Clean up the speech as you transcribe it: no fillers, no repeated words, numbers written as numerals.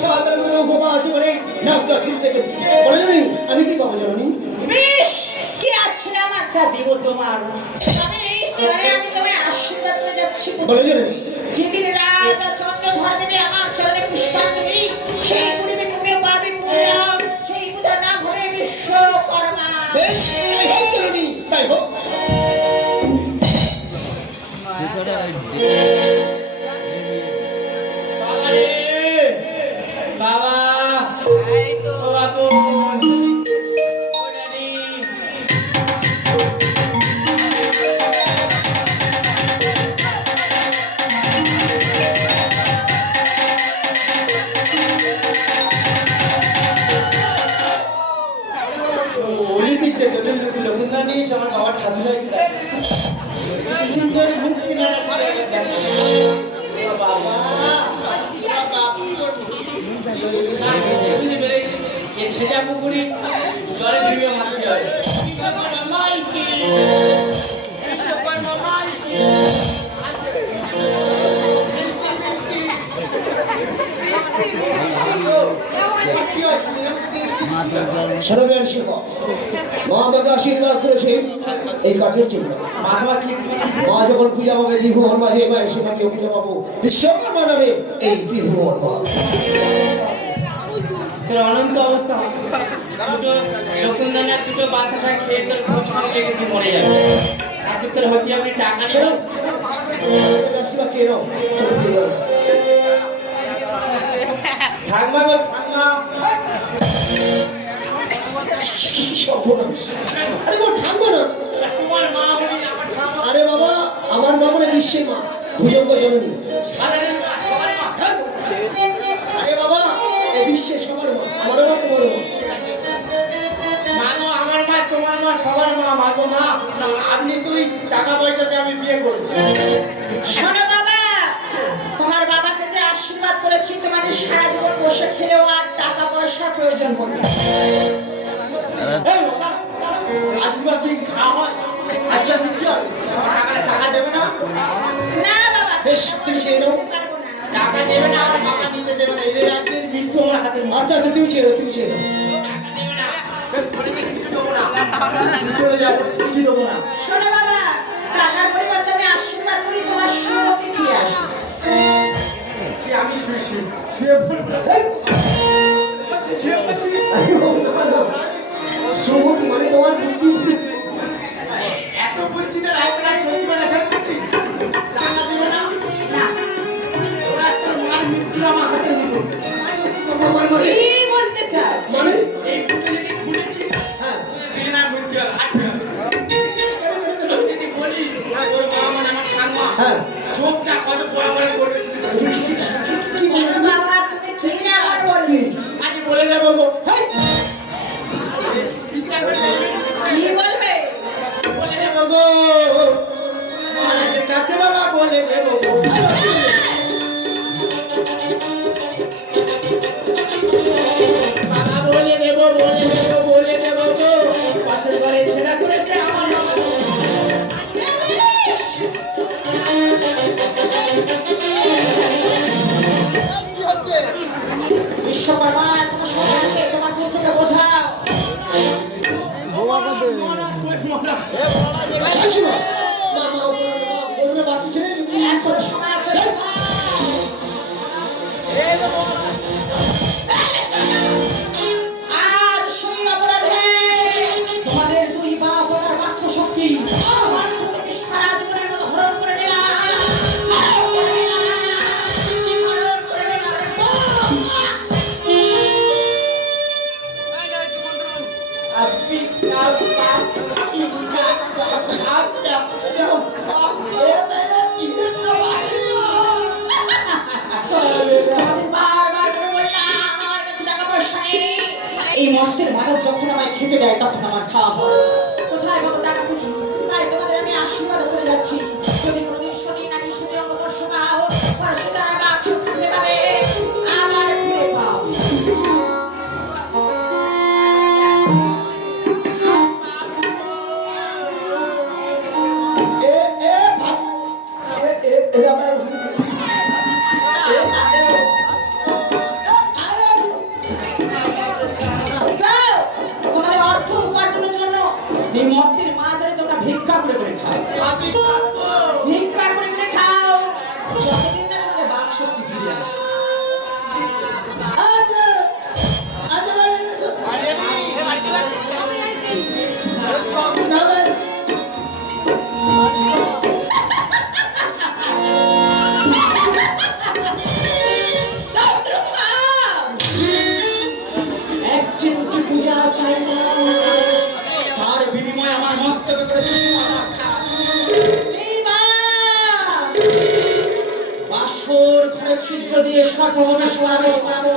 ছাতাগুলো উপবাস করে নাকটা ছিঁড়তে গেছি। বলে জানি আমি কি পাবো জানি? বেশ কি আছে আমার চা দিব তোমার। আমি এই স্তরে আমি তোমায় আশীর্বাদ করে যাচ্ছি। বলে জানি যেদিন রাজা চন্দ্রধর দেবী আমার চরণে পুষ্পাঞ্জলি সেই পূর্বে তুমিও পাবে পূজা, সেই পূজার নাম হবে বিশ্বকর্মা। বেশ তাই হোক জানি, তাই হোক। বাবা ও বাবু ও ডানি ওলি দিচ্ছে জটিল লক্ষণটা নিয়ে আমার বাবার ঠাকুর হয় সুন্দর মুখ কিনারা করে বাবা বুঝতে পেরেছি এই ছেঁচা পুকুরি জলে ডুবে মারতে হয় সরবের শিল্প মা আমাকে আশীর্বাদ করেছেন এই কাঠের জন্য। মা যখন পূজা পাবে ত্রিভুবন মাঝে মায়ের সেবাকেও পূজা পাবো বিশ্বকর্মা নামে এই ত্রিভুবন মা। তোর অনন্ত অবস্থা দুটো শকুনদানা দুটো বাতাসা খেয়ে তোর প্রচন্ড লেগে তুই মরে যাবে আপনি তোর হতে আপনি টাকা নেই আশীর্বাদ চেয়ে নাও চলো দিয়ে দাও। ঠাকমা গো ঠাকমা কি সর্বনাশ! আরে বাবা ঠাকমা না, তোমার মা হলি আমার ঠাকমা আরে বাবা আমার মা মানে বিশ্বের মা, ভুজঙ্গ জননী। সাধারণ মা সবার মা আরে বাবা এই বিশ্বের সবার মা, আমারও মা তোমারও মা। মা গো আমার মা তোমার মা সবার মা মা গো মা আপনি তুই টাকা পয়সাতে আমি বিয়ে করবো শোনো বাবা, তোমার বাবাকে যে আশীর্বাদ করেছি তোমাদের সারা জীবন বসে খেলেও আর টাকা পয়সার প্রয়োজন পড়বে না। এই বাবা, আশীর্বাদ কি খাওয়া হয় আশীর্বাদ কি হয় টাকা দেবে না না বাবা, বেশ তুমি চেয়ে নাও। পারবো না। টাকা দেবে না আমার টাকা নিতে দেবে না এদের রাজ্যের মৃত্যু আমার হাতের মা আচ্ছা আচ্ছা তুমি চেয়ে নাও, তুমি চেয়ে নাও। টাকা দেবে না ফলে কিছু দেবো না আমি চলে যাবো কিছু দেবো না শোনো বাবা, টাকার পরিবর্তে আমি আশীর্বাদ করি তোমার সুরতি ফিরে আসে। কি আমি শুয়ে পড়বো সুমুখ মানে তোমার বুদ্ধি। এত বুদ্ধিতে রায়তলায় চলবে না ফেলবি টাকা দেবে না ওরা তোর মার মৃত্যু আমার হাতের মতো আমার মানে কি বলতে চাও? মানে এই বুকে যদি খুলেছি হ্যাঁ দিলে না মৃত্যু হবে আমি যদি বলি তোর মা মানে আমার ঠাকুমা হ্যাঁ চোখটা কত বড় বড় করবে কি বলবে? বাবা তুমি কি না আমার বলবি? আজ বলে দেবো গো হেই! কি বলবে? বলে দেবো গো মহারাজের কাছে বাবা বলে দেবো গো বাবা বলে দেবো গো পাশের ঘরে ছেড়া করেছে আমার বাবা বিশ্বকর্মা এখনো সময় আছে, তোমার মুখ থেকে বোঝাও। আসিবা মা মা বলবে বাচ্চা ছেলে এখনো সময় আছে, আর সেই অপরাধে তোমাদের দুই বাপ ওনার বাক্য শক্তি আমার তুমি সারা জীবনের মতো হরণ করে নিলাম। হরণ করে বারবার করে বললাম আমার কাছে টাকা পয়সা নেই। এই মন্ত্রের মানব যখন আমায় খেতে দেয় তখন আমার খাওয়া হয়। কোথায় বাবা টাকা করি? তাই তোমাদের আমি আশীর্বাদ করে যাচ্ছি। যদি কোনোদিন সতী নারী সতী অঙ্গদর্শ পাও, পরশু তারা বাক শুনতে পাবে, আবার ফিরে পাও। এ এ ভাত এ এ এ আমার দিয়ে সর্বভৌমের সমাবেশ করাবো